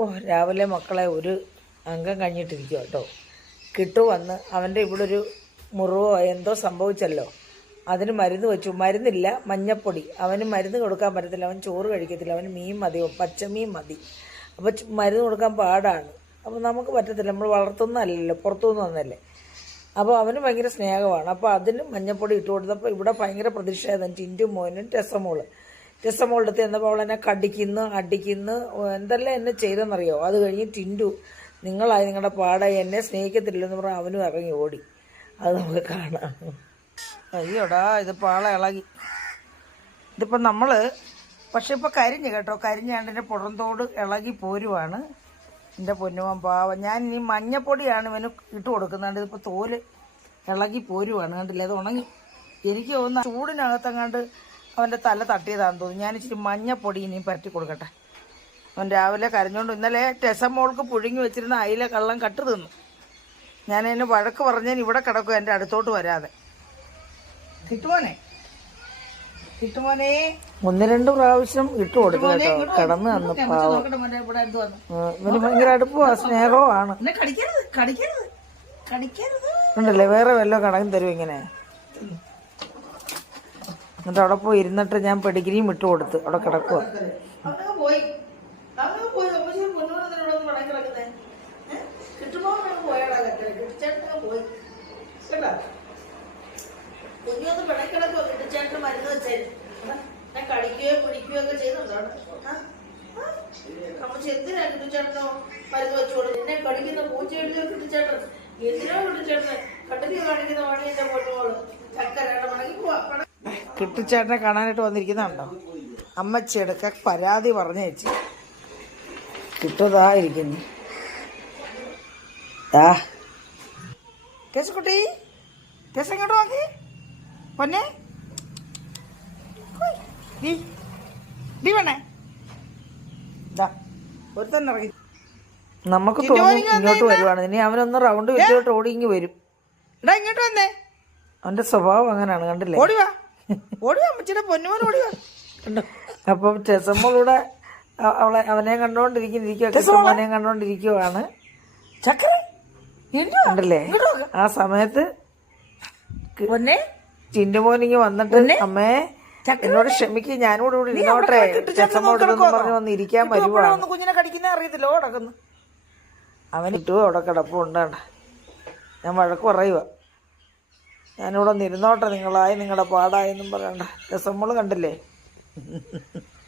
ഓ രാവിലെ മക്കളെ ഒരു അംഗം കഴിഞ്ഞിട്ടിരിക്കുക കേട്ടോ. കിട്ടു വന്ന് അവന്റെ ഇവിടെ ഒരു മുറിവോ എന്തോ സംഭവിച്ചല്ലോ. അതിന് മരുന്ന് വെച്ചു. മരുന്നില്ല മഞ്ഞപ്പൊടി. അവന് മരുന്ന് കൊടുക്കാൻ പറ്റത്തില്ല. അവൻ ചോറ് കഴിക്കത്തില്ല. അവന് മീൻ മതി. പച്ചമീൻ മതി. അപ്പോൾ മരുന്ന് കൊടുക്കാൻ പാടാണ്. അപ്പോൾ നമുക്ക് പറ്റത്തില്ല. നമ്മൾ വളർത്തുന്നതല്ലല്ലോ. പുറത്തുനിന്ന് വന്നല്ലേ അപ്പോൾ അവന് ഭയങ്കര സ്നേഹമാണ്. അപ്പോൾ അതിന് മഞ്ഞപ്പൊടി ഇട്ട് കൊടുത്തപ്പോൾ ഇവിടെ ഭയങ്കര പ്രതിഷേധം ടിന്റു മോനും ടെസമോൾ ടെസമോളുടെ അടുത്ത് ചെന്നപ്പോൾ അവൾ എന്നെ കടിക്കുന്നു അടിക്കുന്നു. എന്തെല്ലാം എന്നെ ചെയ്തെന്നറിയോ? അത് കഴിഞ്ഞ് ടിൻഡു നിങ്ങളായി നിങ്ങളുടെ പാടായി എന്നെ സ്നേഹിക്കത്തില്ലെന്ന് പറഞ്ഞാൽ അവനും ഇറങ്ങി ഓടി. അത് നമുക്ക് കാണാം. അയ്യോടാ ഇത് പാള ഇളകി. ഇതിപ്പോൾ നമ്മൾ പക്ഷെ ഇപ്പോൾ കരിഞ്ഞ് കേട്ടോ കരിഞ്ഞാണ്ട് എന്റെ പുറന്തോട് ഇളകി പോരുവാണ്. എന്റെ പൊന്നുമൻ പാവം. ഞാൻ ഇനി മഞ്ഞപ്പൊടിയാണ് ഇവന് ഇട്ട് കൊടുക്കുന്നുണ്ട് ഇതിപ്പോൾ തോൽ ഇളകി പോരുവാണ് കണ്ടില്ലേ? അത് ഉണങ്ങി. എനിക്ക് തോന്നുന്ന ചൂടിനകത്തെങ്ങാണ്ട് അവന്റെ തല തട്ടിയതാണെന്ന് തോന്നുന്നു. ഞാൻ ഇച്ചിരി മഞ്ഞപ്പൊടി ഇനിയും പരട്ടി കൊടുക്കട്ടെ. അവൻ രാവിലെ കരഞ്ഞുകൊണ്ട് ഇന്നലെ ടെസമോൾക്ക് പുഴുങ്ങി വെച്ചിരുന്ന അയില കള്ളം കട്ട് തിന്നു. ഞാൻ എന്നെ വഴക്ക് പറഞ്ഞാൽ ഇവിടെ കിടക്കും എന്റെ അടുത്തോട്ട് വരാതെ. കിട്ടുമോനെ? കിട്ടുമോനെ? ഒന്ന് രണ്ട് പ്രാവശ്യം ഇട്ട് കൊടുക്കുന്നു കേട്ടോ. കിടന്ന് ഇവന് ഭയങ്കര അടുപ്പമാ സ്നേഹവുമാണ്. കടിക്കരുത് കടിക്കരുത് കടിക്കരുത്. ഉണ്ടല്ലേ വേറെ വല്ലതും കടക്കും തരും ഇങ്ങനെ? എന്നിട്ട് അവിടെ പോയി ഇരുന്നിട്ട് ഞാൻ പെഡിഗ്രിയും ഇട്ട് കൊടുത്ത് അവിടെ കിടക്കുക കുഞ്ഞൊന്ന് പിടം കിടക്കുവോ കിട്ടിച്ചേട്ടന് മരുന്ന് ഞാൻ കടിക്കുകയോ പിടിക്കുകയോ ഒക്കെ ചെയ്യുന്നുണ്ടോ അമ്മച്ചി എന്തിനാ കിട്ടിച്ചേട്ടനോ മരുന്ന് വെച്ചു കൊടുക്കും എന്നെ കടിക്കുന്ന പൂച്ച എഴുതിയോ കിട്ടിച്ചേട്ടൻ എന്തിനാ കിട്ടിച്ചേട്ടന്? കട്ടിക്ക് കാണിക്കുന്ന പണി എന്റെ പൊന്നുമോൾ ചക്കരയുടെ മടങ്ങി പോവാ. കിട്ടിച്ചേട്ടനെ കാണാനായിട്ട് വന്നിരിക്കുന്നുണ്ടോ? അമ്മച്ചിയെടുക്ക പരാതി പറഞ്ഞു ചേച്ചി. കിട്ടുതാ ഇരിക്കുന്നു ദാ. കേസുകുട്ടി കേസ് എങ്ങോട്ട് നോക്കി. പൊന്നെ. വേണേ ദാ. ഒരു തന്നെ ഇറങ്ങി. നമുക്ക് തോന്നും ഇങ്ങോട്ട് വരുവാണ്. ഇനി അവനൊന്ന് റൗണ്ട് വെച്ചിട്ട് ഓടി ഇങ്ങ് വരും. ഇങ്ങോട്ട് വന്നേ. അവന്റെ സ്വഭാവം അങ്ങനെയാണ് കണ്ടില്ലേ? ഓടി വാ. ഓടി അമ്മച്ചിയുടെ പൊന്നുമോൻ ഓടി? അപ്പം ടെസമ്മളൂടെ അവളെ അവനെ കണ്ടോണ്ടിരിക്കുന്നിരിക്കുക ടെസമ്മനെ കണ്ടോണ്ടിരിക്കുവാണ്. ചക്കര ഉണ്ടല്ലേ? കണ്ടല്ലേ ആ സമയത്ത് പൊന്നെ? ചിന്നുമോനിങ് വന്നിട്ട് അമ്മേ എന്നോട് ക്ഷമിക്ക് ഞാനോട് കൂടി ഇരുന്നോട്ടെ. ടെസമ്മോട് പറഞ്ഞ് വന്ന് ഇരിക്കാൻ വരുവാണ്. കുഞ്ഞിനെ കടിക്കുന്ന അറിയത്തില്ല? കിടക്കുന്നു അവൻ ഇട്ടു അവിടെ കിടപ്പുണ്ടാണ്ട ഞാൻ വഴക്ക് പറയുക ഞാനിവിടെ ഒന്ന് ഇരുന്നോട്ടെ നിങ്ങളായി നിങ്ങളുടെ പാടായെന്നും പറയണ്ട. ടെസമ്മൾ കണ്ടില്ലേ?